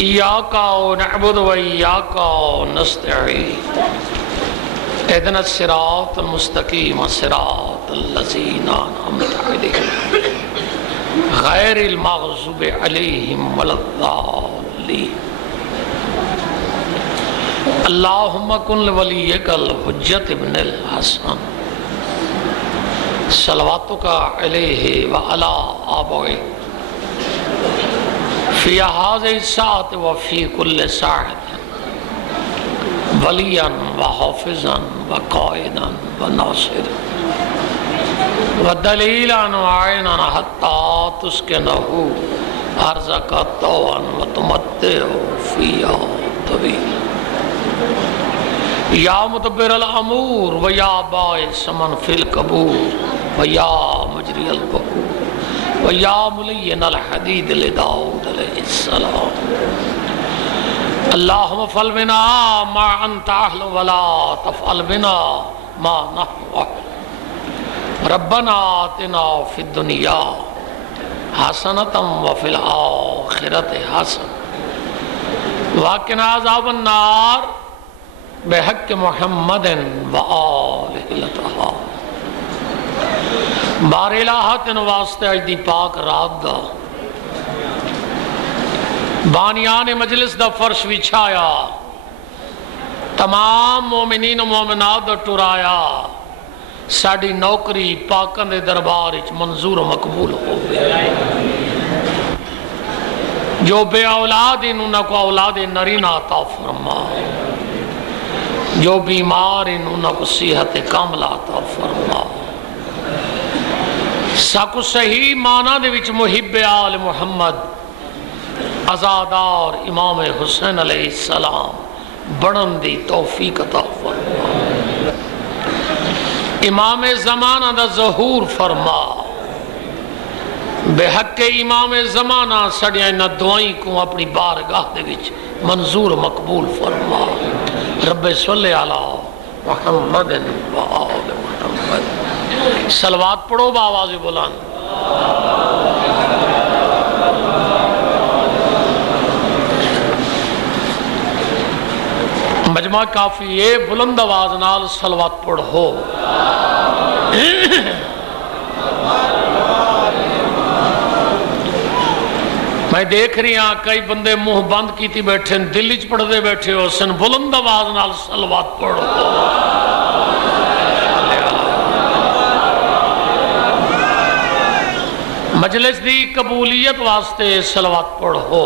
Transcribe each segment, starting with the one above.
إياك نعبد وإياك نستعين اهدنا الصراط المستقيم صراط الذين أنعمت عليهم غير المغضوب عليهم ولا الضالين اللهم كن لوليك الحجة ابن الحسن صلواتك عليه وعلى آبائه في هذه الساعة وفي كل ساعة وليا وحافظا وقائدا وناصرا ودليلا وعينا حتى تسكنه أرزقك طوعا وتمتعه فيها طويلا یا مدبر الامور ویا باعث من فی القبور ویا مجری البحور ویا ملین الحدید لداؤد علیہ السلام اللہم فعل بنا ما انت اہل ولا تفعل بنا ما نحن اہل ربنا آتنا فی الدنیا حسنتا وفی الآخرت حسن وقنا عذاب النار بحق محمد و آلہ الطہار بار الہات واسطے اجدی پاک رات دا بانیان مجلس دا فرش وچھایا تمام مومنین و مومنات دا ٹرایا ساڑی نوکری پاکن دے دربار اچ منظور و مقبول ہو گئے جو بے اولاد انہوں کو اولاد نرینہ عطا فرما جو بیمار انہوں کو صحت کاملہ عطا فرما ساکو صحیح معنی دے وچ محب آل محمد عزادار امام حسین علیہ السلام بڑھن دی توفیق عطا فرما امام زمانہ دا ظہور فرما بے حق امام زمانہ سڑیاں نہ دعائیں کو اپنی بارگاہ دے وچ منظور مقبول فرما رب صلی علی محمد و آل محمد صلوات پڑھو بآواز بلند مجمع کافی ہے بلند آواز نال صلوات پڑھو میں دیکھ رہی ہاں کئی بندے منہ بند کیتی بیٹھے دل وچ پڑھ دے بیٹھے ہو سن بلند آواز نال صلوات پڑھو مجلس دی قبولیت واسطے صلوات پڑھو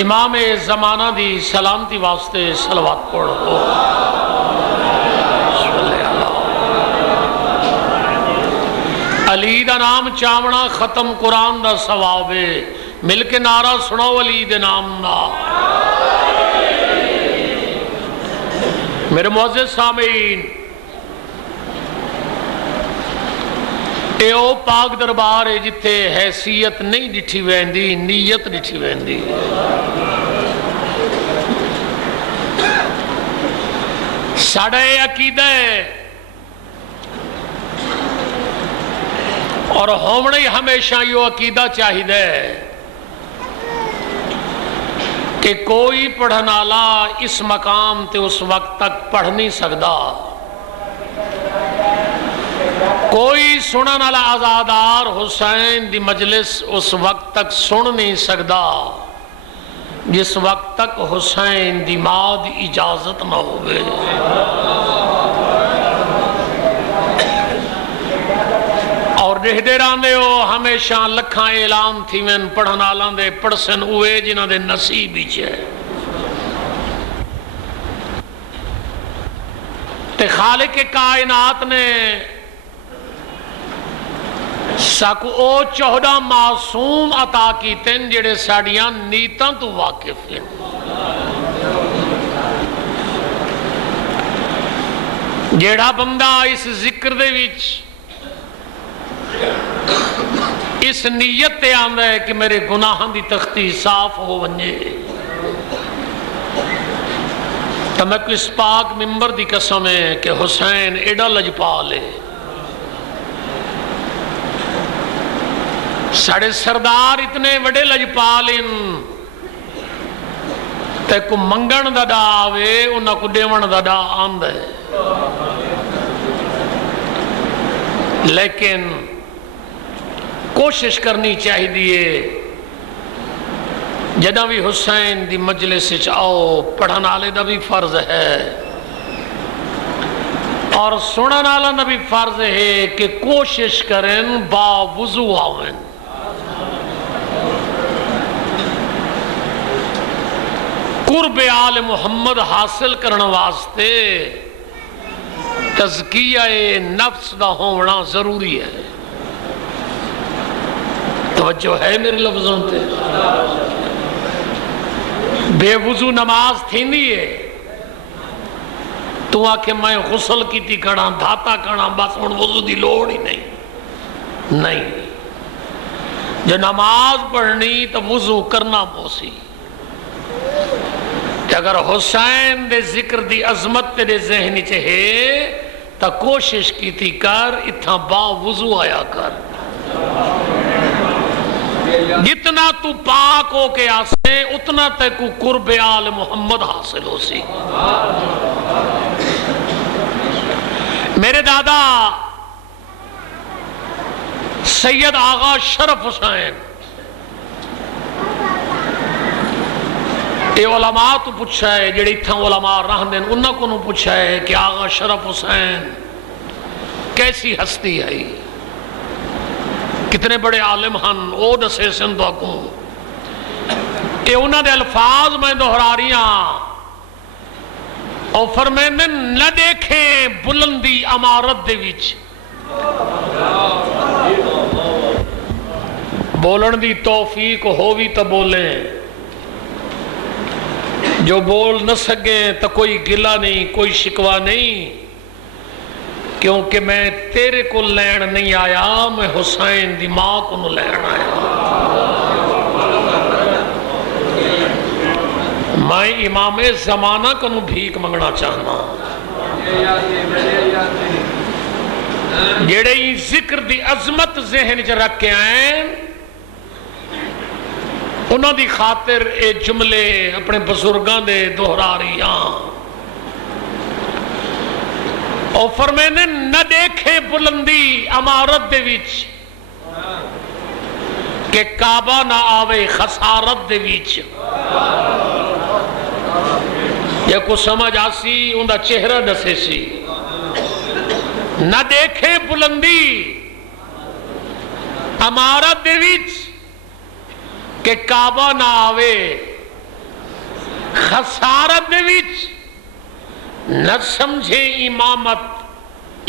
امام زمانہ دی سلامتی واسطے صلوات پڑھو علی دا نام چاونا ختم قرآن دا ثوابے مل کے نعرہ سنو علی دے نام نا میرے معزز سامعین اے او پاک دربار ہے جتے حیثیت نہیں ڈٹھی ویندی نیت ڈٹھی ویندی ساڑھے عقیدہ ہے اور ہومنے ہمیشہ یہ عقیدہ چاہیے کہ کوئی پڑھنا لا اس مقام تے اس وقت تک پڑھ نہیں سکتا کوئی سنن والا عزادار حسین دی مجلس اس وقت تک سن نہیں سکتا جس وقت تک حسین دی ماں دی اجازت نہ ہوئے اور رہدیران دے ہو ہمیشہ لکھاں اعلان تھی میں پڑھنا لان دے پڑھسن ہوئے جنہ دے نصیب ہی چھے تے خالق کائنات نے ساکو او 14 معصوم عطا کی تین جڑے ساڑیاں نیتاں تو واقف ہیں جیڑا بندہ اس ذکر دے وچ اس نیت تے آندہ ہے کہ میرے گناہاں دی تختی صاف ہو ونجے تو میں کوئی اس پاک ممبر دی قسم ہے کہ حسین ایڈا لجپال ہے ساڑے سردار اتنے وڈے لجپالن تے کو منگن دا دا آوے انہاں کو دیون دا دا آند ہے، لیکن کوشش کرنی چاہی دیئے جدہ بھی حسین دی مجلس آؤ پڑھن آلے دا بھی فرض ہے اور سنن آلہ دا بھی فرض ہے کہ کوشش کریں با وضو آویں۔ قرب آل محمد حاصل کرنے واسطے تزکیہ نفس دا ہونا ضروری ہے۔ توجہ ہے میرے لفظوں تے؟ بے وضو نماز تھی نہیں ہے تو آکھے میں غسل کی تھی کھڑا دھاتا کھڑا بس ان وضو دی لوڑ ہی نہیں، جو نماز پڑھنی تو وضو کرنا پوسی۔ کہ اگر حسین دے ذکر دی عظمت دے ذہنی چاہے تو کوشش کی تھی کر اتھا با وضو آیا کر، جتنا تو پاک ہو کے آسے اتنا تے کو قرب آل محمد حاصل ہو سی۔ میرے دادا سید آغا شرف حسین اے علماء تو پوچھا ہے جڑی تھا علماء رہن دیں انہوں کو نو پوچھا ہے کہ آغا شرف حسین کیسی ہستی ہے، کتنے بڑے عالم ہن او دسے سندھا کو اے انہوں دے الفاظ میں دہرا رہی ہاں اور فرمیندن نہ دیکھیں بلندی امارت دے وچ، بولن دی توفیق ہووی تو بولیں، جو بول نہ سکیں تو کوئی گلہ نہیں کوئی شکوہ نہیں، کیونکہ میں تیرے کو لین نہیں آیا، میں حسین دی ماں کو نہ لین آیا۔ میں امام زمانہ کو نہ بھیک منگنا چاہنا، جڑے ہی ذکر دی عظمت ذہن چ رکھ کے آئیں انہوں دی خاطر اے جملے اپنے بزرگاں دے دہرا رہی ہاں اور فرمینے نہ دیکھے بلندی امارت دے وچ کہ کعبہ نہ آوے خسارت دے وچ۔ یہ کو سمجھ آسی اندھا چہرہ دسے سی، نہ دیکھے بلندی امارت دے وچ کہ کعبہ نہ آوے خسارت دے وچ، نہ سمجھے امامت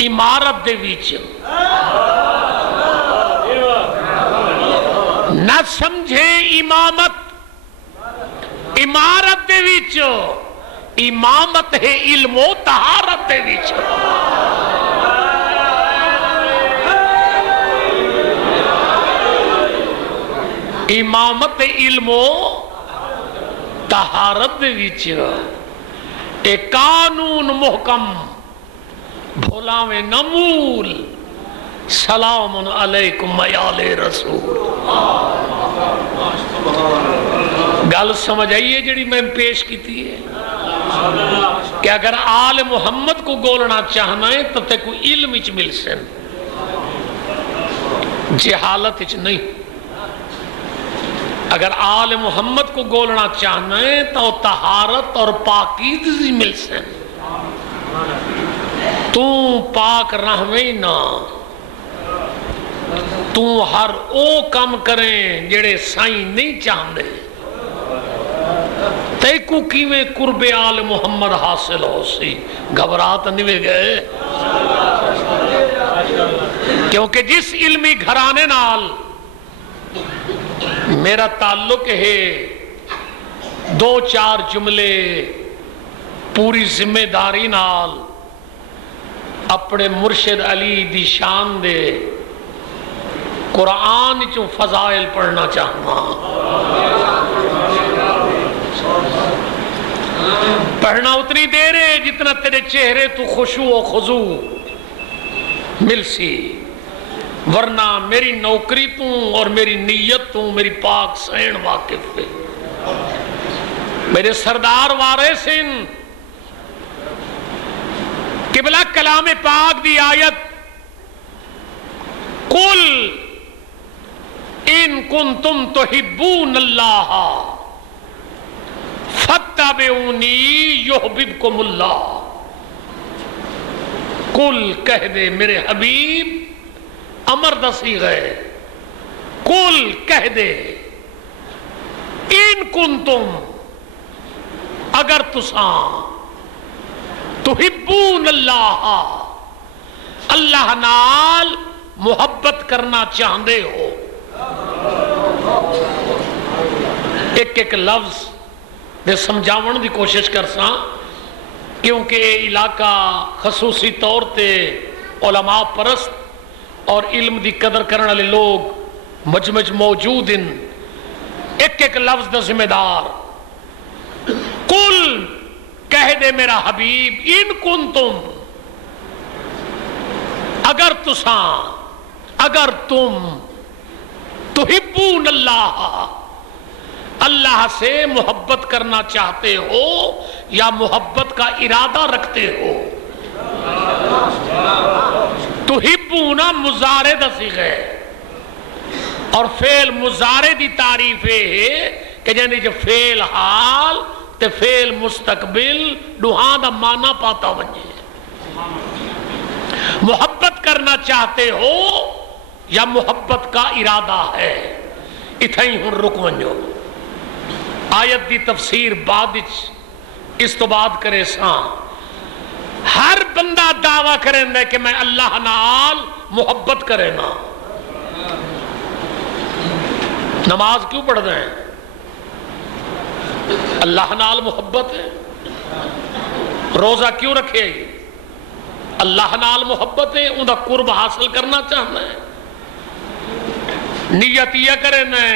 امارت دے وچ، نہ سمجھے امامت امارت دے وچ، امامت ہے علم و طہارت دے وچ۔ امامت علم و طہارت دے وچ، اے قانون محکم بھولاویں نمول، سلام علیکم آل رسول۔ گل سمجھ آئیے جڑی میں پیش کی تھی ہے کہ اگر آل محمد کو گولنا چاہنا ہے تو تے کو علم اچ مل سن، جہالت اچ نہیں۔ اگر آل محمد کو گولنا چاہنا ہے تو طہارت اور پاکیزگی مل سن، تو پاک رہویں نہ، تو ہر او کم کریں جڑے سائیں نہیں چاہندے، تے کو کیویں قرب آل محمد حاصل ہو سی؟ گھبرات نہیں گئے، کیونکہ جس علمی گھرانے نال میرا تعلق ہے، دو چار جملے پوری ذمہ داری نال اپنے مرشد علی دی شان دے قرآن چوں فضائل پڑھنا چاہنا۔ پڑھنا اتنی دیر ہے جتنا تیرے چہرے تو خشوع و خضوع مل سی، ورنہ میری نوکری تو اور میری نیت تو میری پاک سین واقف ہے. میرے سردار وارثین قبلہ کلام پاک دی آیت قل ان کنتم تحبون اللہ فاتبعونی یحببکم اللہ. قل کہہ دے میرے حبیب، امر دا صیغہ ہے. قل کہہ دے ان کنتم اگر تساں تحبون اللہ اللہ نال محبت کرنا چاہندے ہو. ایک ایک لفظ دے سمجھاون دی کوشش کرساں کیونکہ یہ علاقہ خصوصی طور تے علماء پرست اور علم دی قدر کرنے والے لوگ مجمع موجود ہیں. ایک ایک لفظ دا ذمہ دار. قل کہہ دے میرا حبیب ان کنتم اگر تم تحبون اللہ اللہ سے محبت کرنا چاہتے ہو یا محبت کا ارادہ رکھتے ہو. تحبون مضارع دا صیغہ ہے اور فعل مضارع دی تعریف ہے کہ جنہیں جو فعل حال تے فعل مستقبل دوہاں دا معنی پاتا ونجے. محبت کرنا چاہتے ہو یا محبت کا ارادہ ہے. اتھائی ہن رک ونجو. آیت دی تفسیر بعد اس تو بعد کرے ساں. ہر بندہ دعویٰ کریں دے کہ میں اللہ نال محبت کرے نا. نماز کیوں پڑھ دیں؟ اللہ نال محبت ہے. روزہ کیوں رکھے؟ اللہ نال محبت ہے، ان کا قرب حاصل کرنا چاہنا ہے. نیت یہ کرے میں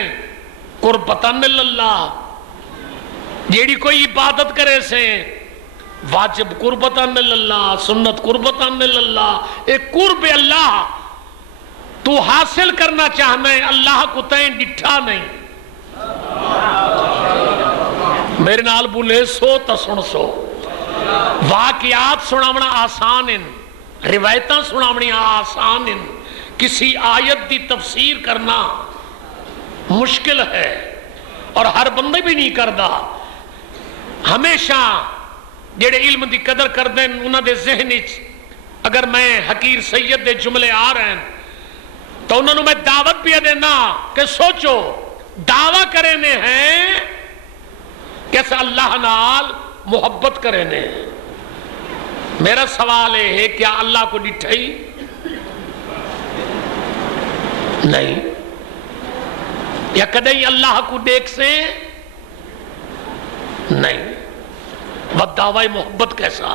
قربتاً اللہ. جیڑی کوئی عبادت کرے سے واجب قربتاً اللہ، سنت قربتاً اللہ. ایک قرب اللہ تو حاصل کرنا چاہنا ہے، اللہ کو تین ڈٹھا نہیں. میرے نال بولے سو تا سن سو. واقعات سناونا آسان ہیں، روایتاں سناونی آسان ہیں. کسی آیت دی تفسیر کرنا مشکل ہے اور ہر بندے بھی نہیں کردا. ہمیشہ جڑے علم دی قدر کردیں انہاں دے ذہن وچ اگر میں حقیر سید دے جملے آ رہے ہیں تو انہوں نے میں دعوت بھی دینا کہ سوچو دعویٰ کرنے ہیں کیسا اللہ نال محبت کرنے. میرا سوال ہے کیا اللہ کو ڈٹھائی؟ نہیں. یا کدیں اللہ کو دیکھ سے؟ نہیں. بس دعوی محبت کیسا؟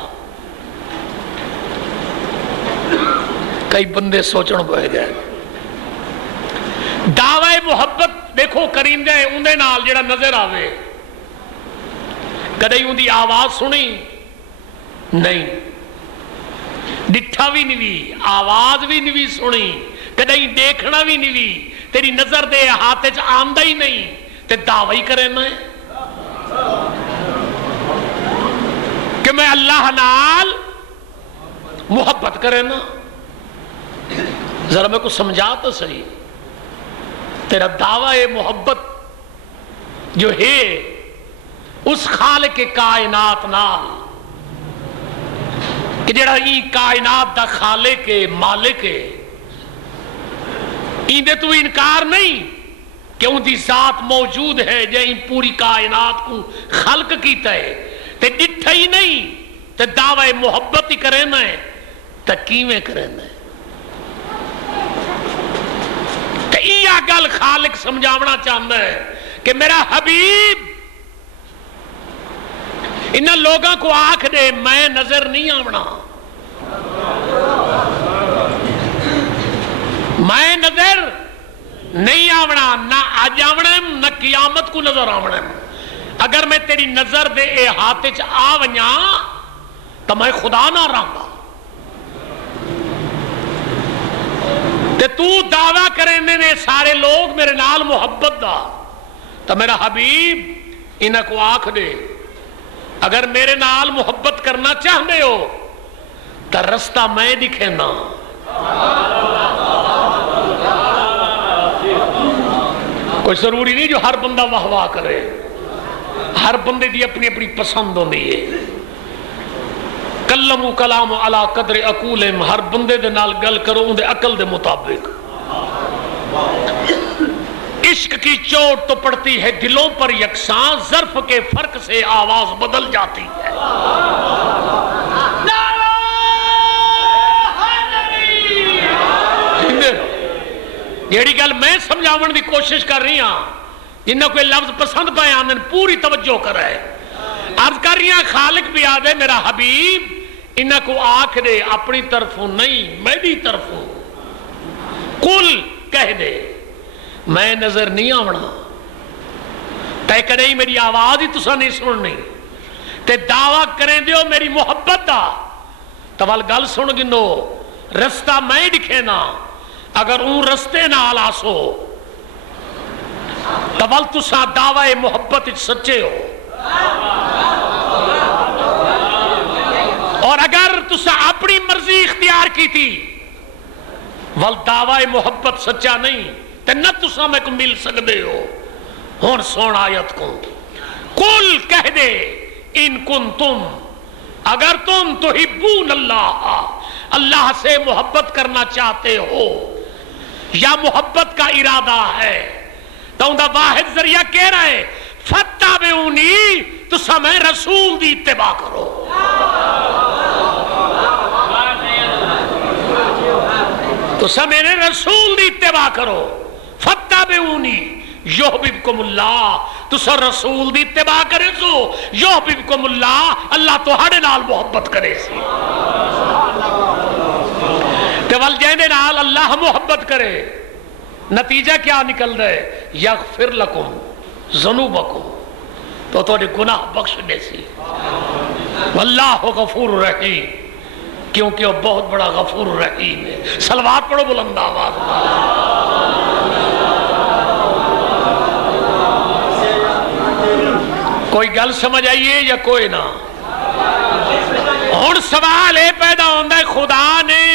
کئی بندے سوچن پہ گئے. دعوی محبت دیکھو کریں دے اندے نال جڑا نظر آوے. کدیں ان دی آواز سنی؟ نہیں. ڈٹھا بھی نہیں، آواز بھی نہیں سنی، کدیں دیکھنا بھی نہیں، تیری نظر دے ہاتھ چ آندا ہی نہیں تے دعوی کرے میں کہ میں اللہ نال محبت کرے نا. ذرا میں کو سمجھا تو صحیح. تیرا دعوی محبت جو ہے اس خالق کائنات نال کہ جڑا ای کائنات دا خالق مالک ہے، ایندے تو انکار نہیں کہ ان دی ذات موجود ہے جو ان پوری کائنات کو خلق کیتا ہے تے ڈٹھا ہی نہیں تے دعوی محبت ہی کرنا ہے تے کیویں کرنا ہے. تے یہ گل خالق سمجھاونا چاہتا ہے کہ میرا حبیب انہاں لوگاں کو آنکھ دے میں نظر نہیں آونا، میں نظر نہیں آونا، نہ آج آونا نہ قیامت کو نظر آونا. اگر میں تیری نظر دے اے ہاتھ چ آونیا تو میں خدا نہ رہا. تے تے تو دعویٰ کریں نے سارے لوگ میرے نال محبت دا، تو میرا حبیب انہاں کو آکھ دے اگر میرے نال محبت کرنا چاہتے ہو تو رستہ میں دکھینا، کوئی ضروری نہیں جو ہر بندہ واہ واہ کرے، ہر بندے دی اپنی اپنی پسند ہوندی ہے۔ کلمو کلام علی قدر عقولہم، ہر بندے دے نال گل کرو ان دے عقل دے مطابق۔ عشق کی چوٹ تو پڑتی ہے دلوں پر یکساں، ظرف کے فرق سے آواز بدل جاتی ہے۔ جیڑی گل میں سمجھاون دی کوشش کر رہی ہاں، جنہاں کوئی لفظ پسند پائے آنن پوری توجہ کر رہے عرض کر رہی ہاں، خالق بھی آدھے میرا حبیب انہاں کو آکھ دے اپنی طرفوں نہیں میری طرفوں، قل کہہ دے میں نظر نہیں آونا، تے کرے میری آواز ہی تسا نہیں سننی، تے دعویٰ کریں دیو میری محبت دا، توال گل سن گنو رستہ میں دکھینا، اگر اون رستے نہ آلاسو توال تسا دعوی محبت سچے ہو، اور اگر تسا اپنی مرضی اختیار کی تھی ول دعوی محبت سچا نہیں تے نہ تسا میں کو مل سکتے ہو۔ ہون سون آیت کو قل کہہ دے ان کنتم، اگر تم تحبون اللہ، اللہ سے محبت کرنا چاہتے ہو یا محبت کا ارادہ ہے تو ان دا واحد ذریعہ کہہ رہا ہے فاتبعونی، تو سمیں رسول دی اتباع کرو۔ تو سمیں رسول دی اتباع کرو، فاتبعونی یحببکم اللہ، تو سر رسول دی اتباع کرے سو یحببکم اللہ، اللہ تو ہڑے نال محبت کرے سی، تے ول جیندے نال اللہ محبت کرے، نتیجہ کیا نکل رہے یغفر لکم ذنوبکم، تو تھوڑے گناہ بخش دے سی، واللہ غفور رحیم، کیونکہ وہ بہت بڑا غفور رحیم ہے۔ صلوات پڑھو بلند آواز۔ کوئی گل سمجھ آئیے یا کوئی نہ؟ ہن سوال یہ پیدا ہوتا ہے خدا نے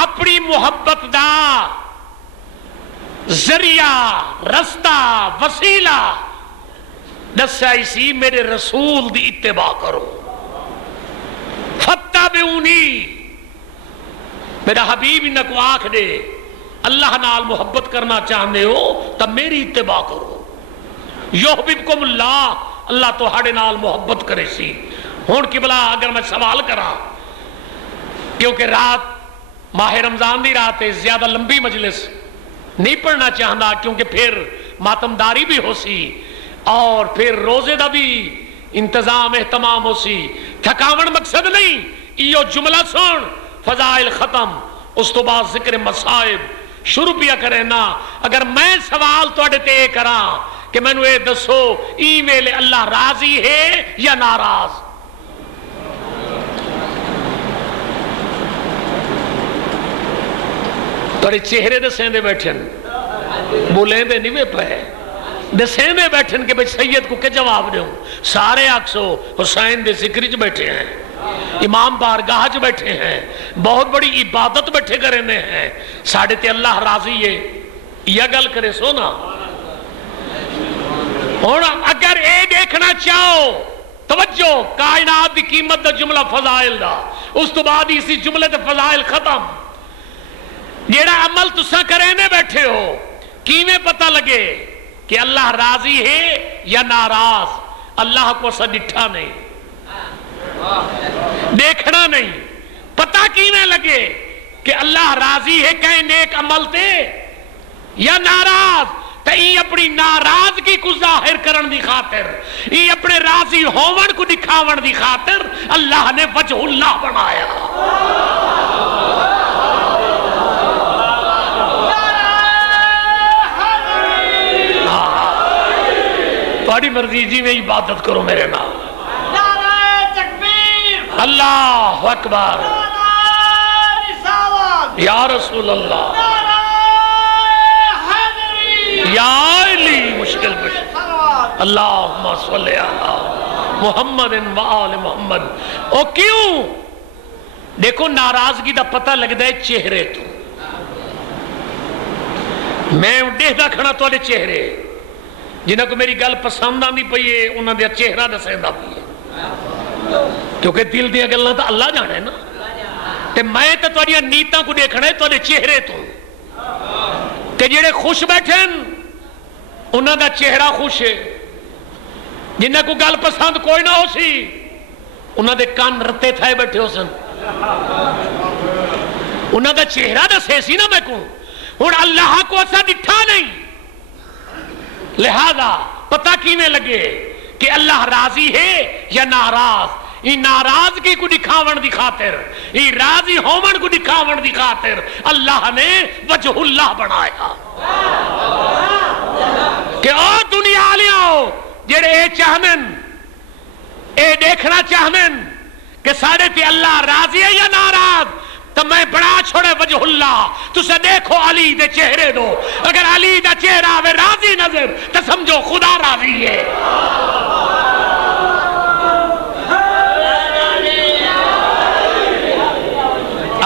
اپنی محبت دا ذریعہ رستہ وسیلہ دسا اسی میرے رسول دی اتباع کرو، فاتبعونی، میرا حبیب انہاں کو آکھ دے اللہ نال محبت کرنا چاہتے ہو تو میری اتباع کرو، یحببکم اللہ، اللہ تو ہاڑے نال محبت کرے سی۔ ہون کی بلا اگر میں سوال کرا، کیونکہ رات ماہ رمضان دی رات ہے، زیادہ لمبی مجلس نہیں پڑھنا چاہنا کیونکہ پھر ماتمداری بھی ہو سی اور پھر روزے دا بھی انتظام اہتمام ہو سی، تھکاون مقصد نہیں، ایو جملہ سن فضائل ختم، اس تو بعد ذکر مصائب شروع پیا کرے نا۔ اگر میں سوال تو اڈے تے کراں کہ میں نے دسو ای ویلے اللہ راضی ہے یا ناراض؟ تھوڑے چہرے دسیں دے بیٹھن، بولیں دے نہیں پہ دسیں دے بیٹھن کہ بھئی سید کو کیا جواب دوں؟ سارے آکسو حسین دے ذکر چ بیٹھے ہیں، امام بارگاہ چ بیٹھے ہیں، بہت بڑی عبادت بیٹھے کرنے ہیں، ساڑھے تے اللہ راضی ہے، یہ گل کرے سو نا۔ اور اگر اے دیکھنا چاہو توجہ کائنات دی قیمت دا جملہ فضائل دا، اس تو بعد اسی جملے تے فضائل ختم، جیڑا عمل تسا کرنے بیٹھے ہو کیویں پتہ لگے کہ اللہ راضی ہے یا ناراض؟ اللہ کو سا ڈٹھا نہیں، دیکھنا نہیں، پتہ کیویں لگے کہ اللہ راضی ہے کہیں نیک عمل تے یا ناراض؟ تے اپنی ناراضگی کو ظاہر کرن دی خاطر، ای اپنے راضی ہون کو دکھاون دی خاطر اللہ نے وجہ اللہ بنایا۔ تھوڑی مرضی جی میں عبادت کرو میرے نام۔ نعرہ تکبیر، اللہ اکبر، یا رسول اللہ یا علی مشکل کش اللہم صلی علی محمد و آل محمد. او کیوں؟ دیکھو ناراضگی دا پتہ لگتا ہے چہرے تو. میں دیکھتا کھڑا تو آلے چہرے جنہاں کو میری گل پسند آندی پئی ہے انہاں دیا چہرہ دسیندا پئی ہے کیونکہ دل دیا گلنا تو اللہ جانا ہے نا. تے میں تو تواڈیاں نیتاں کو دیکھنا ہے تواڈے چہرے تو. تے جڑے خوش بیٹھے انہاں دا چہرہ خوش ہے. جنہاں کو گل پسند کوئی نہ ہو سی انہاں دے کان رتے تھائے بیٹھے ہو سن. انہاں دا چہرہ دسے سی نا میں کو. ہن اللہ کو اسا ڈٹھا نہیں لہذا پتہ کیویں لگے کہ اللہ راضی ہے یا ناراض. یہ ناراضگی کو دکھاون دی خاطر یہ راضی ہومن کو دکھاون دی خاطر اللہ نے وجہ اللہ بنایا کہ او دنیا آلیاں جڑے اے چاہمن اے دیکھنا چاہمن کہ سارے تے اللہ راضی ہے یا ناراض. تو میں بڑا چھوڑے وجہ اللہ تسے دیکھو علی دے چہرے دو. اگر علی دا چہرہ آوے راضی نظر تو سمجھو خدا راضی ہے.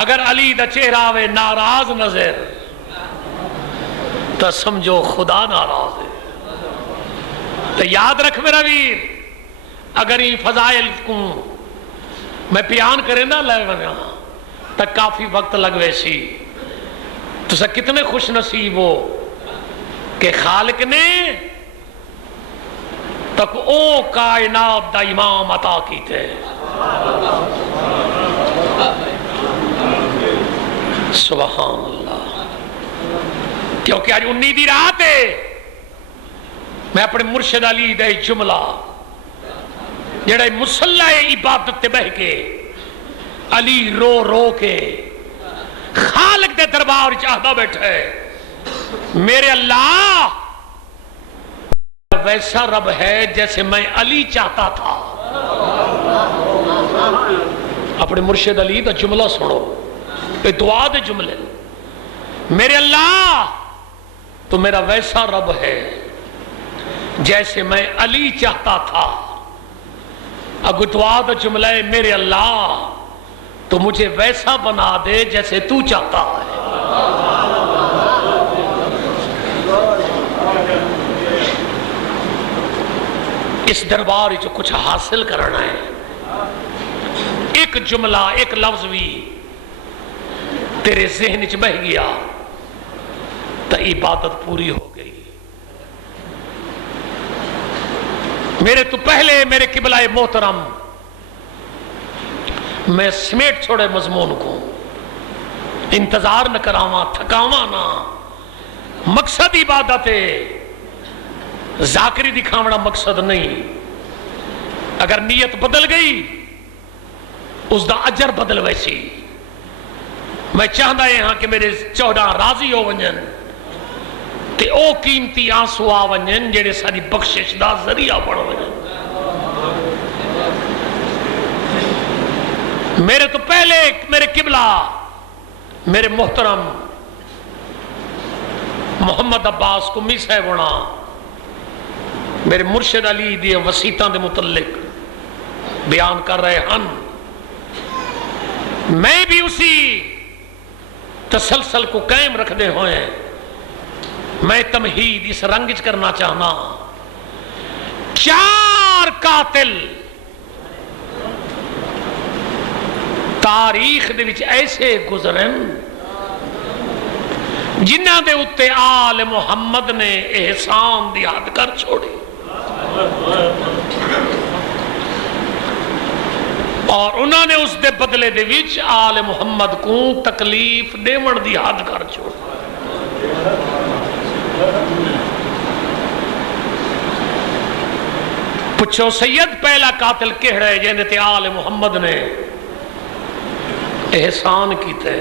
اگر علی دا چہرہ آوے ناراض نظر تو سمجھو خدا ناراض ہے. تو یاد رکھ میرا ویر اگر یہ فضائل کو میں بیان کریں نا لے بنا تک کافی وقت لگوے سی. تو سا کتنے خوش نصیب ہو کہ خالق نے تک او کائنات دا امام عطا کیتے. سبحان اللہ. کیونکہ آج 19 رات ہے میں اپنے مرشد علی دے جملہ جڑے مسلح عبادت تے بہ کے علی رو رو کے خالق دے دربار چاہتا بیٹھے میرے اللہ ویسا رب ہے جیسے میں علی چاہتا تھا. اپنے مرشد علی دا جملہ سنو اے دعا دے جملے. میرے اللہ تو میرا ویسا رب ہے جیسے میں علی چاہتا تھا. اگو دعا دا جملہ ہے میرے اللہ تو مجھے ویسا بنا دے جیسے تو چاہتا ہے. اس دربار جو کچھ حاصل کرنا ہے ایک جملہ ایک لفظ بھی تیرے ذہن چ بہ گیا تو عبادت پوری ہو گئی. میرے تو پہلے میرے قبلہ محترم میں سمیٹ چھوڑے مضمون کو انتظار نہ کراواں تھکاواں نہ. مقصد عبادت ہے ذاکری دکھاونا مقصد نہیں. اگر نیت بدل گئی اس دا اجر بدل ویسی. میں چاہتا ہاں کہ میرے 14 راضی ہو ونجن تے او قیمتی آنسو آ ونجن جڑے ساری بخشش دا ذریعہ بن ونجن. میرے تو پہلے میرے قبلہ میرے محترم محمد عباس کمی صاحب ہونا میرے مرشد علی دی وسیطان دے متعلق بیان کر رہے ہن. میں بھی اسی تسلسل کو قائم رکھ دے ہوئے میں تمہید اس رنگج کرنا چاہنا. 4 قاتل تاریخ دے وچ ایسے گزرن جنہ دے اتے آل محمد نے احسان دی حد کر چھوڑی اور انہوں نے اس دے بدلے دے وچ آل محمد کو تکلیف دیون دی حد کر چھوڑی. پچھو سید پہلا قاتل کہڑا ہے جنہیں تے آل محمد نے احسان کیتے.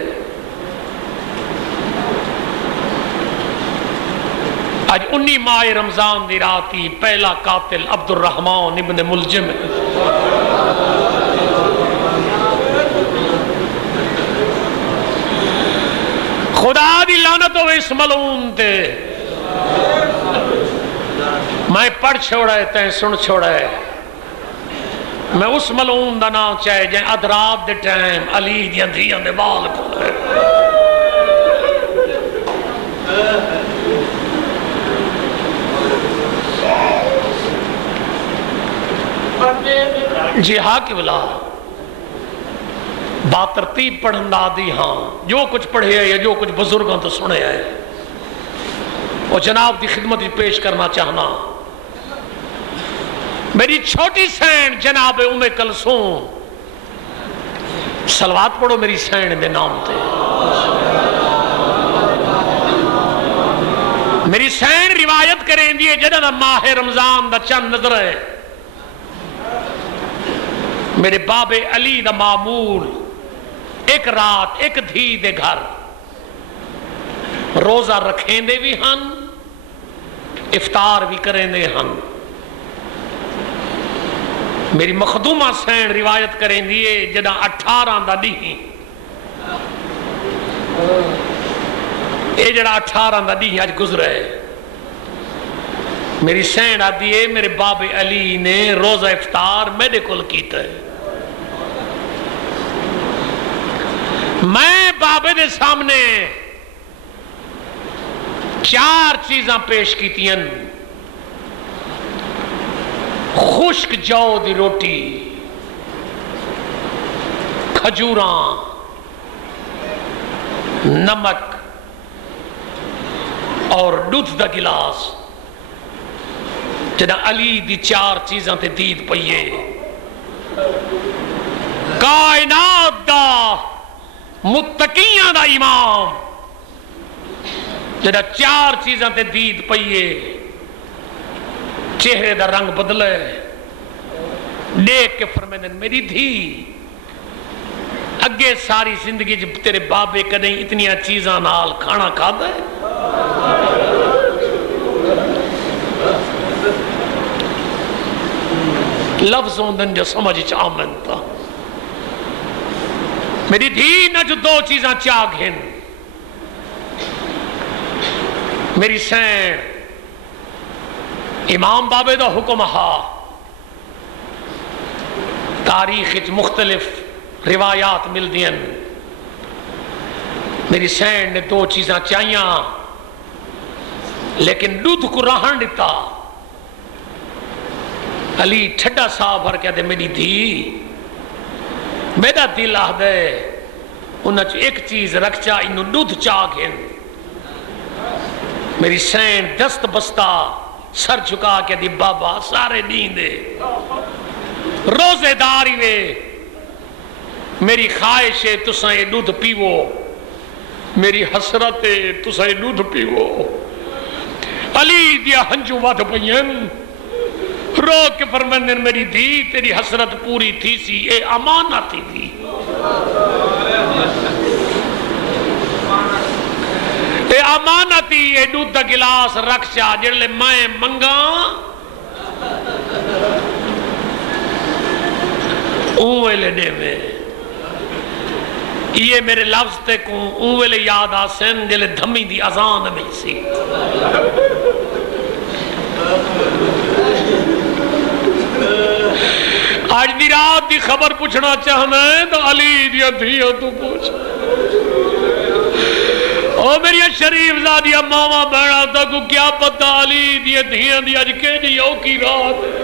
آج 19 ماہ رمضان دی راتی پہلا قاتل عبد الرحمن ابن ملجم خدا دی لعنت ہوئے اس ملعون تے، میں پڑھ چھوڑا ہے تین سن چھوڑا ہے، میں اس ملعون دا نام چاہے جائیں ادرات دے ٹائم علی دیاں دھیاں دے بال کھولے۔ جی ہاں کہ بلا بات ترتیب پڑھن دا دی، ہاں جو کچھ پڑھے ہے یا جو کچھ بزرگوں تو سنے ہے وہ جناب دی خدمت پیش کرنا چاہنا۔ میری چھوٹی سین جناب ام کلثوم، صلوات پڑھو میری سین دے نام تے۔ میری سین روایت کریں دیئے جدہ ماہ رمضان دا چند نظر ہے، میرے باب علی دا معمول ایک رات ایک دھی دے گھر روزہ رکھیں دے بھی ہن، افطار بھی کریں دے ہن۔ میری مخدومہ سین روایت کریں دیئے جدہ 18 دا نہیں، اے جڑا 18 دا نہیں آج گزرے، میری سین آدھی ہے میرے باب علی نے روزہ افطار میرے کل کیتا ہے۔ میں بابے دے سامنے 4 چیزاں پیش کیتیاں، خشک جو دی روٹی، کھجوراں، نمک اور دودھ دا گلاس، جنہ علی دی 4 چیزاں تے دید پئیے۔ کائنات دا متقیاں دا امام جنہ 4 چیزاں تے دید پئیے، چہرے دا رنگ بدلے، دیکھ کے فرمیندے میری دھی اگے ساری زندگی جب تیرے بابے کدیں اتنیاں چیزاں نال کھانا کھا دے۔ لفظوں دن جو سمجھ چاہمن تھا، میری دھی نہ جو 2 چیزاں چاہ گھن، میری سین امام بابے دا حکم ہا، تاریخ مختلف روایات مل دین، میری سین نے 2 چیزاں چاہیاں لیکن دودھ کو رہن دیتا۔ علی ٹھڈا صاحب بھر کہتے میری دھی میرا دل آہ دے انہاں چو ایک چیز رکھ چاہ انہوں دودھ چاہ گھن۔ میری سین دست بستہ سر جھکا کے دی بابا سارے نیندے روزے داری وے، میری خواہش ہے تساں یہ دودھ پیو، میری حسرت ہے تساں یہ دودھ پیو۔ علی دیا ہنجو واد پئین، رو کے فرمندن میری دھی تیری حسرت پوری تھی سی، اے امانتی تھی، اے امانتی، اے دودھ دا گلاس رکھ چا جڑلے میں منگا اوے لے دے میں۔ یہ میرے لفظ تے کو اوے لے یاد آسن جلے دھمی دی اذان میں سی۔ آج دی رات دی خبر پوچھنا چاہنا ہے تو علی دیا دھیاں تو پوچھ، او میری شریف زادیہ ماما بہنا تھا کو کیا پتہ علی دیا دھیاں دی آج کے جی او کی رات ہے۔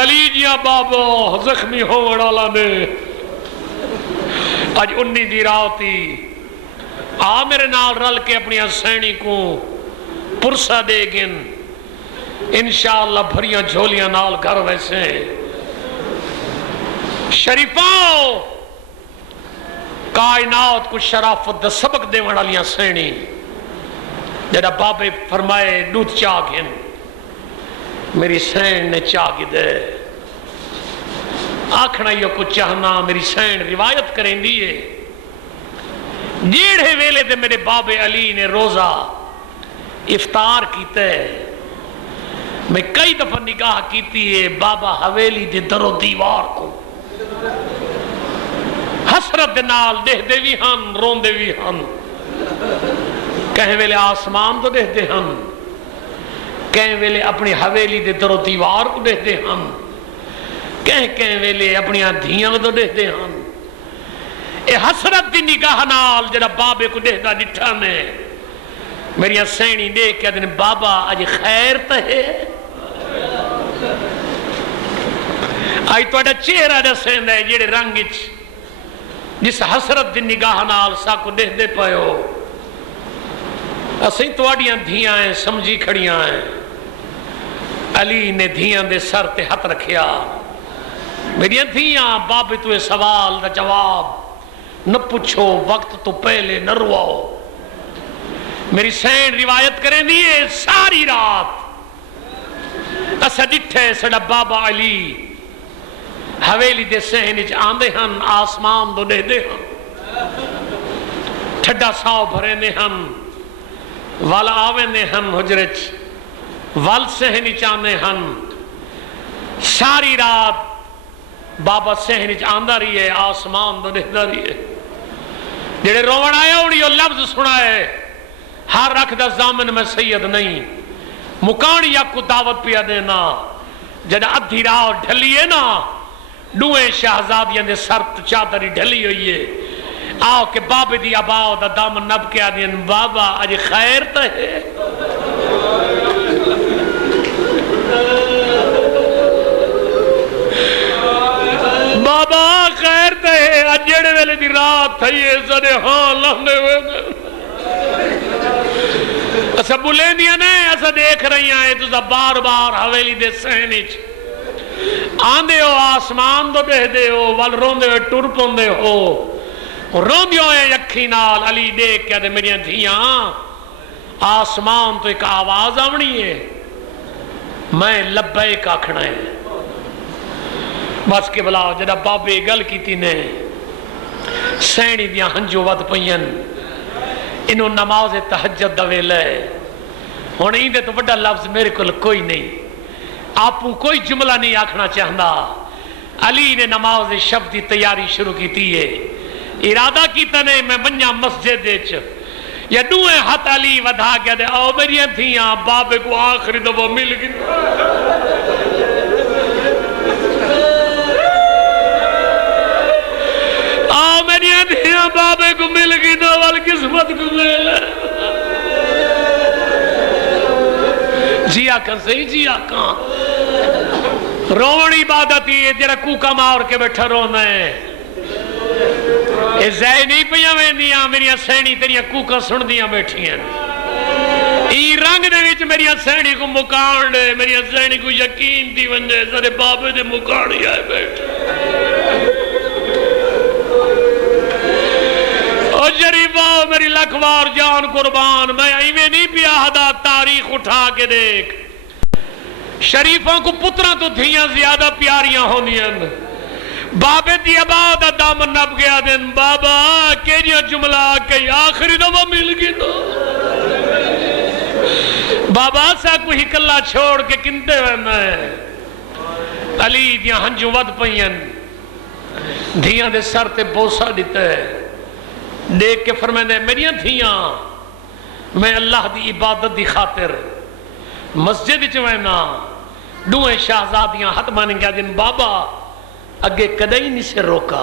علی جیا بابا زخمی ہونے والا نے آج 19 دی راتی آ میرے نال رل کے اپنی سینی کو پرسہ دے گن، انشاءاللہ بھریاں جھولیاں نال گھر ویسے شریفاؤ کائنات کو شرافت دا سبق دے والیاں سینی جڑا بابے فرمائے دودھ چاہ گن، میری سین نے چاہ دے آکھنا یہ کچھ چاہنا۔ میری سین روایت کریں دیئے جیڑے ویلے دے میرے باب علی نے روزہ افطار کیتے، میں کئی دفعہ نگاہ کیتی ہے بابا حویلی دے در و دیوار کو، حسرت دے نال دیکھتے بھی ہن روندے بھی ہن کہیں ویلے آسمان تو دیکھتے ہن کہیں ویلے اپنی حویلی دے در و دیوار کو دیکھتے ہن کہیں ویلے اپنی دھیاں تو دیکھتے ہن اے حسرت دی نگاہ نال جڑا بابے کو دیکھتا ڈٹھا نے میری سینی دیکھ کے دن بابا اج خیر تے ہے آئی تو اڈا چہرہ دسیں دے جڑے رنگ جس حسرت دی نگاہ نال ساکو دیکھ دے پائے ہو اسیں تو اڈیاں دھیاں ہیں سمجھی کھڑیاں ہیں علی نے دھیاں دے سر تے ہاتھ رکھیا میری دھیاں بابے تو سوال دا جواب نہ پوچھو وقت تو پہلے نہ رواؤ میری سین روایت کریں دیئے ساری رات اسا ڈٹھے سڑا بابا علی حویلی دے سین اچ آندے ہن آسمان دو دے دے ہن ٹھڈا ساؤ بھرے نے ہن والا آوے نے ہن حجرچ وال سہن اچ آندے ہن ساری رات بابا سہن اچ آندہ رہی ہے آسمان دو دے رہی ہے جڑے روڑ آئے اڑیو لفظ سنائے ہر رکھ دا زامن میں سید نہیں مکانی یا کو دعوت پیا دینا جڑا ادھی راہ ڈھلیے نا ڈوئے شہزادیاں دے سرت چادری ڈھلی ہوئی ہے آؤ کہ بابے دی اباؤ دا دامن نب کیا دین بابا اج خیر تا ہے بابا خیر تا ہے اجڑے ویلے دی رات تھئی ہے سنے ہاں لہنے ہوئے اسا بولے دیا نہیں اسا دیکھ رہی ہیں تو سا بار بار حویلی دے سینچ آندے ہو آسمان دو دے دے ہو وال روندے ہوئے ٹور پوندے ہو روندے ہوئے یکھی نال علی دیکھ کیا دے میری دھیاں آسمان تو ایک آواز آونی ہے میں لبیک آکھنا ہے بس کے بلاؤ جڑا بابے گل کی تینے سینی دیاں ہنجو ود پئین انہوں نماز تہجد دا ویلا ہے ہن ایندے تو بڑا لفظ میرے کول کوئی نہیں آپوں کوئی جملہ نہیں آکھنا چاہندا علی نے نماز شب دی تیاری شروع کی تھی ہے ارادہ کیتا نہیں میں بنیا مسجد وچ یا دوئے ہاتھ علی ودھا کے دے او میری دھیاں بابے کو آخری دفعہ مل گئی آؤ میری دھیاں بابے کو مل گئی نوال قسمت کو مل جی آکھن صحیح جی آکھن روڑ عبادت ہی جرہ کوکا مار کے بیٹھا رونا ہے اے زائے نہیں پہیاں ویندیاں میری سینی تیریاں کوکا سن دیاں بیٹھی ہیں ای رنگ دے وچ میری سینی کو مکان دے میری سینی کو یقین دی ونجے سارے بابے دے مکان ہی آئے بیٹھے او جریبا میری لکھوار جان قربان میں ایویں نہیں پیا ہدا تاریخ اٹھا کے دیکھ شریفوں کو پترہ تو دھیاں زیادہ پیاریاں ہونی ہیں بابے دی عباد دامن نب گیا دن بابا کیجیا جملہ کئی آخری دفعہ مل گئی تو بابا سا کوئی کلا چھوڑ کے کنتے وینا ہے علی دیاں ہنجو ود پئین دھیاں دے سر تے بوسا دیتے دیکھ کے فرمائے میریاں دھیاں میں اللہ دی عبادت دی خاطر مسجد چوینا دوئے شہزادیاں حت مان گیا دن بابا اگے کدائی نہیں سے روکا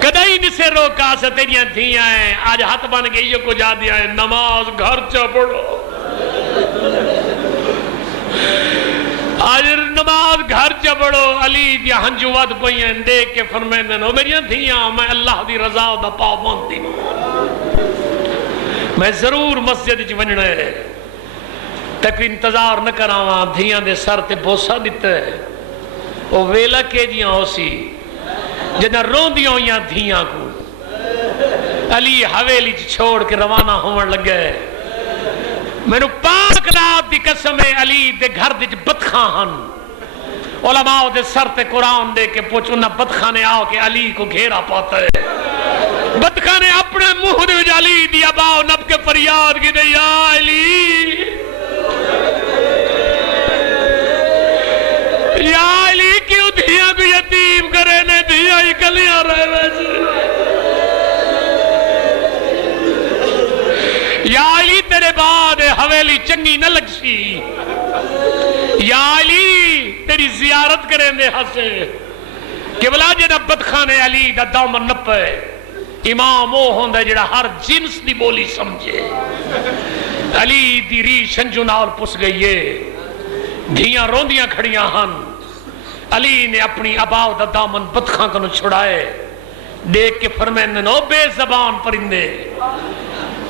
کدائی نہیں سے روکا سے تیریاں دھیاں ہیں آج حت مان گئی یہ کو جا دیا ہے نماز گھر چا پڑھو آج نماز گھر چا پڑھو علی دیا ہنجو ود پئین دیکھ کے فرمائیں نو میریاں دھیاں میں اللہ دی رضا دا پابندی میں ضرور مسجد چ ونجنا ہے تک انتظار نہ کراواں دھیاں دے سر تے بوسا دیتا ہے او ویلا کے دیاں ہو سی جنہ روندیاں ہویاں دھیاں کو علی حویلی چھوڑ کے روانہ ہون لگے میں نو پاک رات دی قسم علی دے گھر دے بدخاں ہن علماء دے سر تے قرآن دے کے پوچھ انہا بدخانے آؤ کہ علی کو گھیرا پاتا ہے بدخانے اپنے منہ دے علی دی اباؤ نب کے فریاد کی دے یا علی یا علی کیوں دھیاں کو یتیم کرے نے دھیاں ہی کلیاں رہے ویسے حویلی چنگی نہ لگ سی یا علی تیری زیارت کریں دے ہسے کہ بلا جڑا بدخانے علی دا دامن نپے امام وہ ہوندے جڑا ہر جنس دی بولی سمجھے علی دی ری شنجو نال پس گئی ہے دھیاں روندیاں کھڑیاں ہن علی نے اپنی اباؤ دا دامن بدخاں کنو چھڑائے دیکھ کے فرمائن نو بے زبان پرندے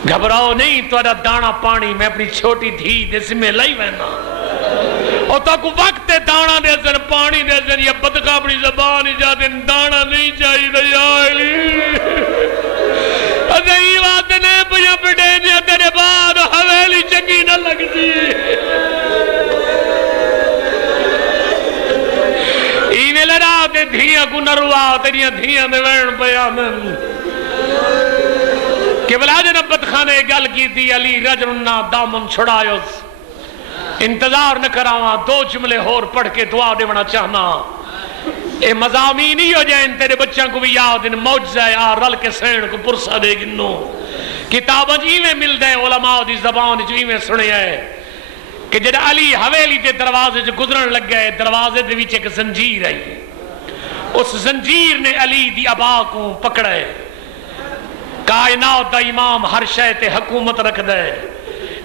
گھبراؤ نہیں تو دانا پانی میں اپنی چھوٹی دھی دے ذمہ لائی وینا اور تاکو وقت دانا دے زن پانی دے زن یا بدخاں اپنی زبان جا دن دانا نہیں چاہی دا یا علی ادھائی بات نے پجا پڑے دیا تیرے بعد حویلی چنگی نہ لگ دی ایوے لڑا تے دھیاں کو نروا تیریاں دھیاں دے وین پیامن کہ بلا جنب بدخانے گل کی تھی علی رجلنا دامن چھڑایوس انتظار نہ کراواں دو جملے ہور پڑھ کے دعا دیونا چاہنا اے مضامین ہی ہو جائیں تیرے بچوں کو بھی یاد ان موجزہ آ رل کے سین کو پرسا دے گنو کتابہ جیویں مل دے علماء دی زبان جیویں سنے ہے کہ جب علی حویلی دے دروازے جو گزرن لگ گئے دروازے دے ویچے ایک زنجیر آئی اس زنجیر نے علی دی ابا کو پکڑے کائنات دا امام ہر شے تے حکومت رکھ دے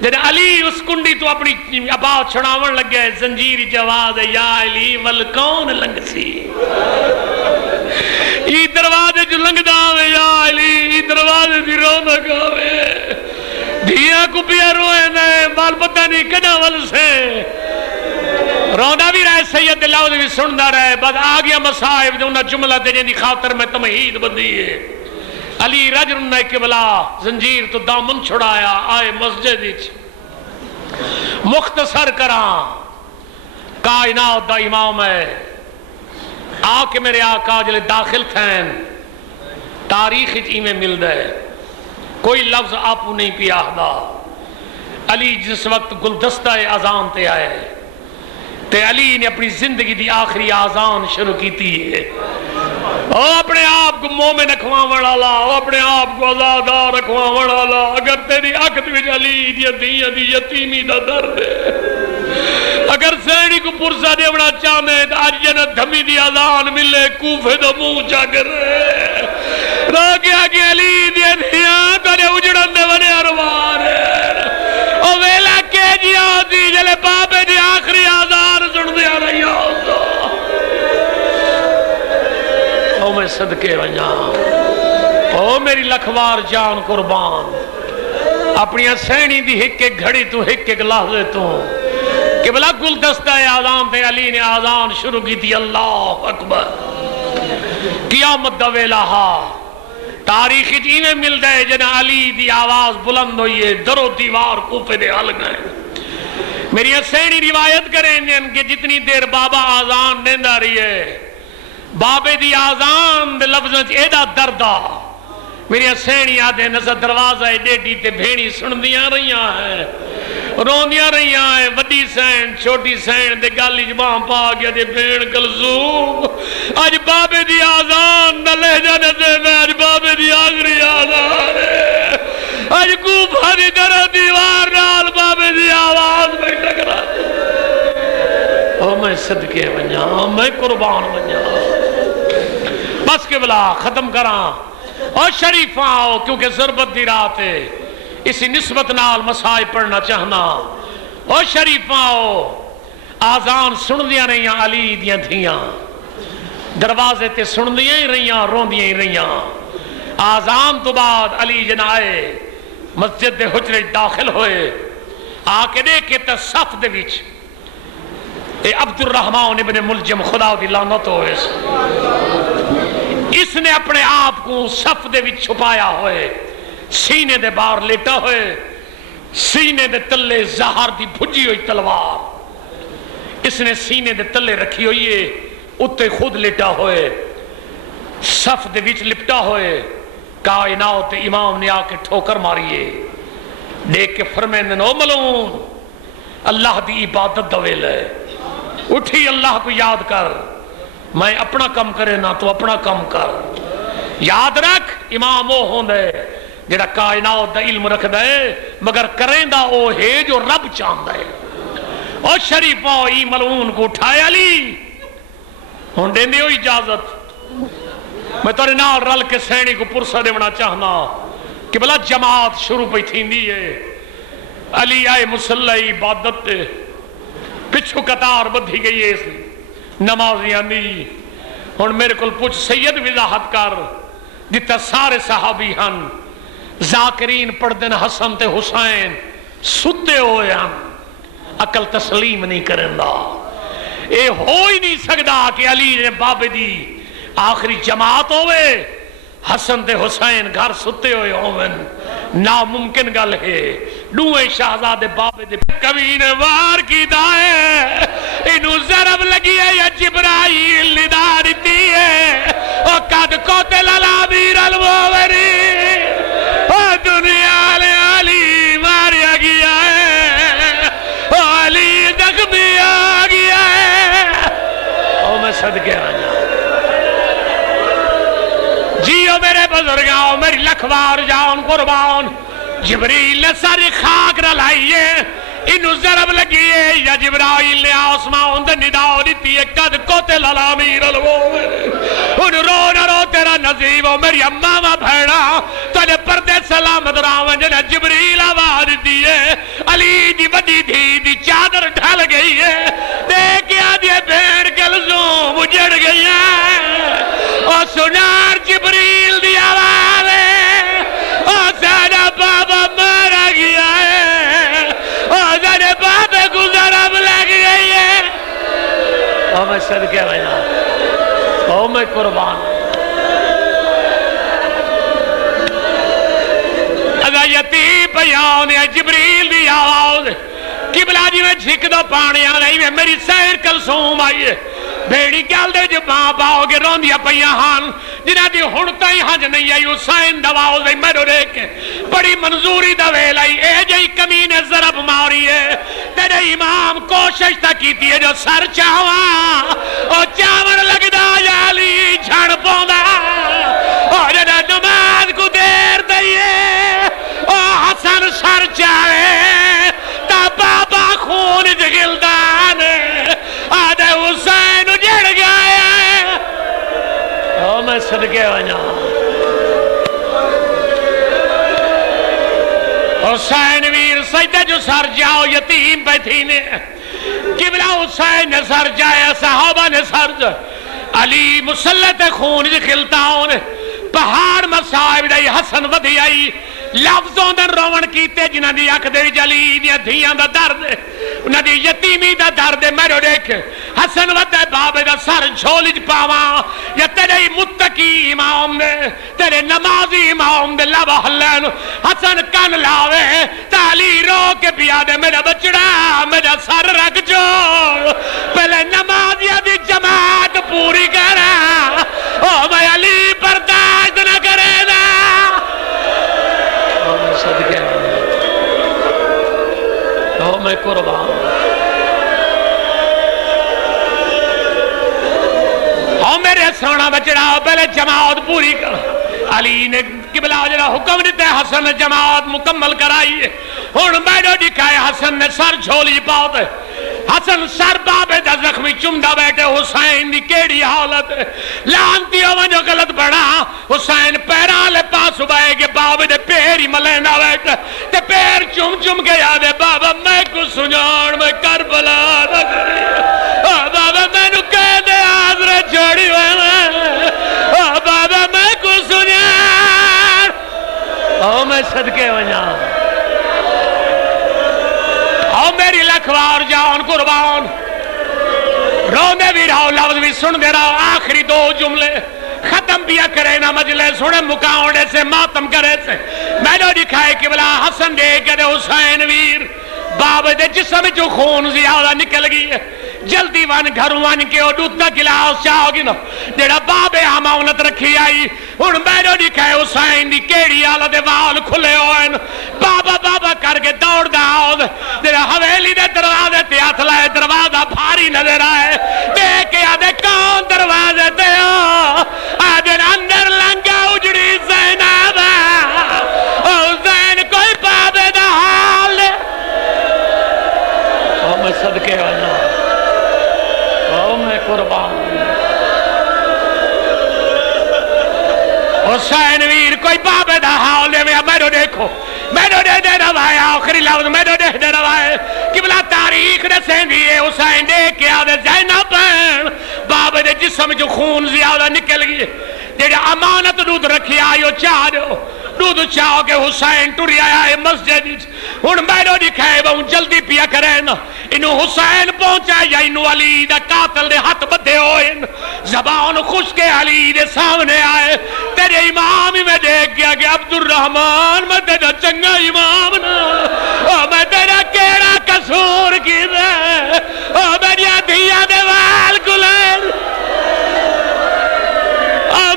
جب علی اس کنڈی تو اپنی ابا چھڑاون لگ گئے زنجیر جواز یا علی والکون لنگ سی ای دروازے جو لنگ داوے یا علی ای دروازے دی رونق آوے دھیاں کو پیا روئے دے بال پتہ نہیں کنا ول سے روندہ بھی رہے سید اللہ بھی سندہ رہے بعد آگیا مصائب جو انہا جملہ دے جنی خاطر میں تمہید بندی ہے علی رجل نے قبلہ زنجیر تو دامن چھڑایا آئے مسجد مختصر کراں کائنات دا امام ہے آکے میرے آقا جلے داخل تھین تاریخ میں مل دے کوئی لفظ آپو نہیں پیا دا علی جس وقت گلدستہ اذان تے آئے تے علی نے اپنی زندگی دی آخری آذان شروع کی تھی ہے او اپنے آپ کو مومن رکھوان وڑالا او اپنے آپ کو آزادار رکھوان وڑالا اگر تیری عقد وچ علی دیاں دی یتیمی دا درد ہے اگر سینی کو پرسا دیونا چاہنے تو آج جنت دھمی دی آزان ملے کوفے دا منہ چا کر رو کیا کہ علی دیاں تارے اجڑن دے ونے اروار او ویلا کے جیا دی جلے بابے دی آخری آزان سن دیا رہی ہوتا او میں صدقے ونجا او میری لکھوار جان قربان اپنی سینی دی ہک ایک گھڑی تو ہک ایک لحظے تو کہ بلا گلدستہ آزان تے علی نے آزان شروع کی تھی اللہ اکبر قیامت دا ویلاہا تاریخی جی میں مل دے جنا علی دی آواز بلند ہوئی ہے در و دیوار کوفے دے حل گئے میری سینی روایت کریں جن کہ جتنی دیر بابا آزان دیندہ رہی ہے بابے دی آزان دے لفظاں ایڈا دردہ میری سینی آدھے نظر دروازہ ڈیڈی تے بھیڑی سندیاں رہیاں ہیں روندیاں رہیاں ہیں وڈی سین چھوٹی سین دے گالی جباں پا گیا دے بھیڑ کلزوم آج بابے دی آزان نہ لہجہ نظر میں آج بابے دی آخری آزان ہے آج کوفہ دی در دیوار نال بابے دی آواز میں ٹکرا او میں صدقے بنجا میں قربان بنجا بس کے بلا ختم کراں اور شریف آؤ کیونکہ ضربت دی رات ہے اسی نسبت نال مسائل پڑھنا چاہنا اور شریف آؤ آزان سن دیا رہیاں علی دیاں دھیاں دروازے تے سن دیا ہی رہیاں رون دیا ہی رہیاں آزان تو بعد علی جنائے مسجد دے حجرے داخل ہوئے آکے دیکھے تا صف دے وچ اے عبد الرحمن ابن ملجم خدا دی لعنت ہوئے اس نے اپنے آپ کو صف دے وچ چھپایا ہوئے سینے دے باہر لیٹا ہوئے سینے دے تلے زہر دی بھجی ہوئی تلوار اس نے سینے دے تلے رکھی ہوئی ہے اتے خود لیٹا ہوئے صف دے وچ لپٹا ہوئے کائنات امام نے آکے ٹھوکر ماریے دیکھ کے فرمائن او ملون اللہ دی عبادت دویل ہے اٹھی اللہ کو یاد کر میں اپنا کم کرے نہ تو اپنا کم کر یاد رکھ امام وہ ہوں دے جڑا کائنات دا علم رکھ دے مگر کریں دا او ہے جو رب چاہتا ہے. او شریفہ ای ملعون کو اٹھایا لی ہون دیں دیو اجازت میں تورے نال رل کے سینی کو پرسہ دیونا چاہنا کہ بلا جماعت شروع پہ تھین دی ہے. علی آئے مسلح عبادت پچھو قطار بدھی گئی ہے نمازیاں دی. ہن میرے کل پوچھ سید وضاحت کر جتا سارے صحابی ہن ذاکرین پڑھ دن حسن تے حسین ستے ہوئے ہن عقل تسلیم نہیں کرن دا. اے ہو ہی نہیں سکدا کہ علی نے بابے دی آخری جماعت ہوئے حسن تے حسین گھر ستے ہوئے ہوئے ناممکن گل ہے. دوئے شہزادے بابے دے کبھی نے وار کی دائے انہوں ضرب لگی ہے یا جبرائیل ندا دیتی ہے اور قد قتل الامیر المومنین اور دنیا لے علی ماریا گیا ہے اور علی زخمی آ گیا ہے. اور میں صدقے آجا جیو میرے بزرگاں میری لکھوار جان قربان جبریل نے ساری خاک رلائیے انہوں ضرب لگیے یا جبرائیل نے آسمان دے نداؤ دیتی ہے قد قتل الامیر المومنین. انہوں رو نہ رو تیرا نصیب ہو میری امامہ بھیڑا تجھے پردے سلامت راون جنہ جبریل آواز دیتی ہے علی دی بڑی دھی دی چادر ڈھل گئی ہے دیکھیا دیے بھیڑ کلزوم اجڑ گئی ہے اور سنار جبریل دی آواز ہے اور سارا بابا مارا گیا ہے اور سارے بابے گزرب لگ گئی ہے. اور میں صدقے بنا اور میں قربان اگر یتیم بیان ہے جبریل دی آواز قبلہ جی میں جھک دو پانی آ رہی ہے میری سیر کلثوم آئی ہے بھیڑی کیال دے جو ماں باؤ کے رون دیا پہیاں ہان جنہ دی ہنٹا ہی حج نہیں آئی حسین دواؤ دے میرو دیکھ بڑی منظوری دویل آئی اے جائی کمین ضرب ماری ہے تیرے امام کوشش تا کی تھی جو سر چاہواں اور چاور لگ دا جالی جھڑ پوندا اور جنہ نماز کو دیر دئیے اور حسن سر چاہے تا بابا خون جگلدان آدھے حسین اجڑ گیا او میں صدقے وجہ حسین ویر سجدہ جو سر جاؤ یتیم بیٹھی نے قبلہ حسین نے سر جایا صحابہ نے سر جایا علی مسلط خون جکلتا ہونے پہاڑ مسائب دائی حسن ودھی آئی لفظوں در روان کیتے جنہ دی اک دے جلی دیا دھیاں دا درد انہ دی یتیمی دا درد میرو دیکھ حسن ودھے بابے دا سر جھولج پاواں یا تیرے متقی امام دے تیرے نمازی امام دے لبا حلین حسن کن لاوے تالی رو کے پیا دے میرا بچڑا میرا سر رکھ جو پہلے نمازیہ دی جماعت پوری کرا او میں علی برداشت نہ کرے نا او میں صدقے او میں قربان او میرے سونا بچڑا پہلے جماعت پوری کر علی نے قبلہ جڑا حکم دیتے حسن نے جماعت مکمل کرائی ہون بیڈو دکھائے حسن نے سر جھولی پاؤ دے حسن سر بابے دا زخمی چمدہ بیٹھے حسین دی کیڑی حالت لانتی ہوئے جو غلط بڑھا حسین پیران لے پاس بائے کہ بابے دے پیری ملینا بیٹھے تے پیر چم چم کے یادے بابا میں کو سنجان میں کربلا نہ کری بابا میں نو کہہ دے آزرے چھوڑی ہوئے بابا میں کو سنجان او میں صدقے وجہ او میری لکھوار جان قربان رونے بھی رہو لفظ بھی سن دے رہو آخری دو جملے ختم بھی کرے نہ مجلے سنے مکاؤنڈے سے ماتم کرے سے میں نے دکھائے کہ بلا حسن دے کے دے حسین ویر باب دے جسم جو خون زیادہ نکل گئی ہے جلدی وان گھر وان کے او دودھ دا گلاس چاہو گی نا دیڑا بابے امانت رکھی آئی ان میں نے دکھائے حسین دی کیڑی آلہ دے وال کھلے ہوئے بابا بابا کر کے دوڑ دا آؤ دیڑا حویلی دے دروازے تے ہاتھ لائے دروازہ بھاری نظر آئے دیکھے آدھے کون دروازے تے ہو آدھے اندر لنگا اجڑی زینب حسین کوئی بابے دا حسین ویر کوئی بابے دا حال دے میں میرے دیکھو میرے دے روایا آخری لفظ میرے دے روایا قبلہ تاریخ دسیں دیئے حسین دے کیا دے زینب بین بابے دے جسم جو خون زیادہ نکل گئے جیڑے امانت دودھ رکھی آئیو چاہ دو دودھ چاہو کہ حسین ٹوری آیا ہے مسجد ہن میرے دکھائے وہ جلدی پیا کریں انہوں حسین پہنچا یا انہوں علی دا قاتل دے ہاتھ بدھے ہوئے زبان خوش کے علی دے سامنے آئے تیرے امام ہی میں دیکھ گیا کہ عبدالرحمن میں تیرا چنگا امام نا میں تیرا کیڑا قصور کی دے میری دھیا دے وال گلین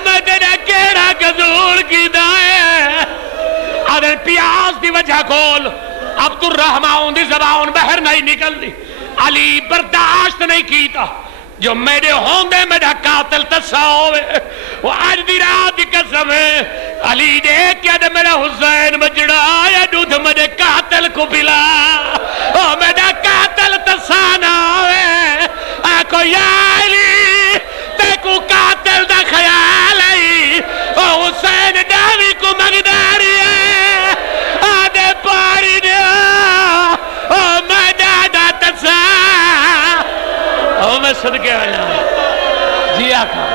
میں تیرا کیڑا قصور کی دے اگر پیاس دی وجہ کول عبدالرحمن دی زبان بہر نہیں نکل دی علی برداشت نہیں کیتا جو میرے ہوندے میرا قاتل تسا ہوئے وہ آج دی رات دی قسم ہے علی دیکھ کیا دے میرا حسین مجڑا یا دودھ میرے قاتل کو پلا میرا قاتل تسا نہ ہوئے آکو یا علی تے کو قاتل دا خیال ہے حسین داوی کو مقداری ہے آدھے پاری دیا میں دادا تسا میں صدقے والا جی آقا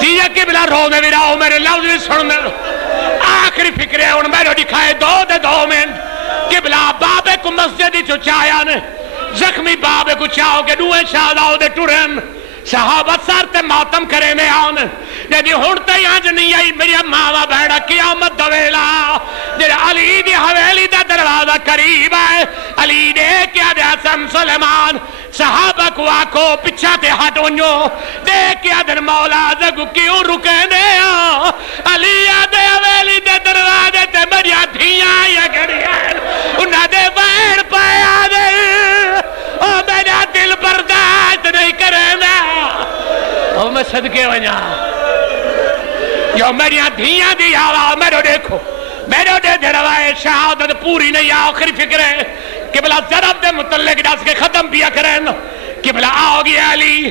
جی قبلہ رو میں بھی رہو میرے لفظ بھی سن میں آخری فکرے ان میرے دکھائے دو منٹ قبلہ بابے کو مسجدی جو چاہیا نے زخمی بابے کو چاہو کہ دوئے شہداؤ دے ٹورن صحابہ سارتے ماتم کرے میں آن جدی ہونتے یہاں جنی آئی میری ماما بہڑا قیامت دویلا جدی علی دی حویلی دا دروازہ قریب آئے علی دے کیا دے حسن سلیمان صحابہ کو آکو پچھا تے ہٹونیو دے کیا دن مولا زگو کیوں رکے دے علی دے حویلی دے دروازے تے میری دھیاں یا گھڑی آئے انہا دے بہر پایا دے میرا دل برداشت نہیں کرے نا میں صدقے ونیا جو میری دھیاں دی آواز میرے دیکھو میرے دے روائے شہادت پوری نہیں آخری فکر ہے قبلہ ضرب دے متعلق دس کے ختم پیا کریں قبلہ آؤ گیا علی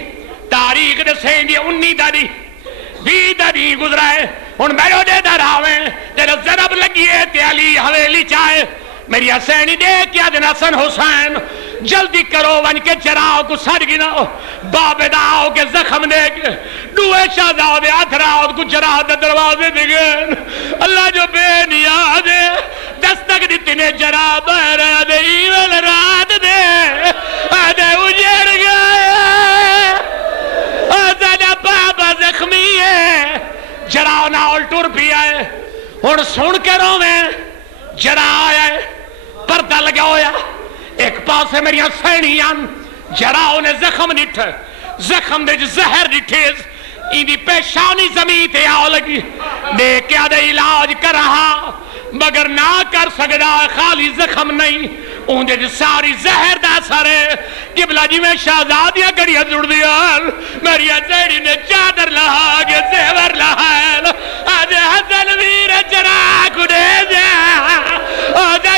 تاریخ دے سین دی 19 دی گزرائے ان میرے دے دراویں جیسے ضرب لگیے تے علی حویلی چاہے میری حسینی دے کیا دن حسن حسین جلدی کرو ون کے چراؤ کو سڑ گناؤ بابے داؤ کے زخم دے کے دوئے شہداؤ دے اتھراؤ کو چراؤ دے دروازے دگن اللہ جو بے نیاد ہے دستک دیتی نے جرا بہرہ دے ایول رات دے آدھے اجڑ گئے آدھے بابا زخمی ہے جراؤ ناول ٹور بھی آئے اور سن کے رو میں جرا آیا ہے پردہ لگا ہویا ایک پاس ہے میری حسینیاں جراؤ نے زخم نٹھے زخم دے زہر نٹھیز ایندی پیشانی زمین تے آؤ لگی دے کیا دے علاج کر رہا مگر نہ کر سکتا خالی زخم نہیں اون دے ساری زہر دا سارے قبلہ جی میں شہزادیاں کڑیاں جڑ دیا میری حسینی نے چادر لہا گے زیور لہا آدھے حسن ویر چراک دے دیا آدھے